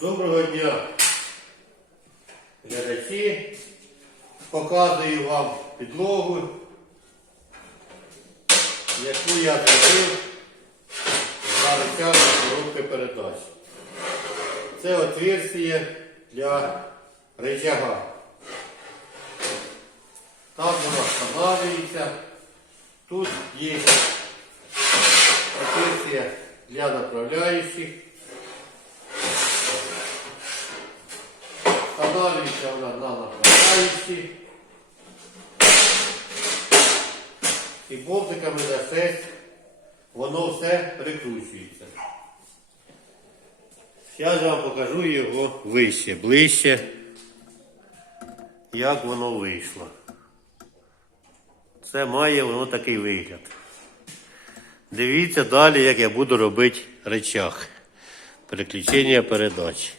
Доброго дня, глядачі. Показую вам підлогу, яку я зробив на речах коробки передач. Це отверстие для рычага. Там воно встановлюється. Тут є отверстие для направляющих. Встановлюється вона на направляючі. І болтиками 6 воно все прикручується. Зараз вам покажу його вище, ближче, як воно вийшло. Це має воно такий вигляд. Дивіться далі, як я буду робити речах. Переключення передач.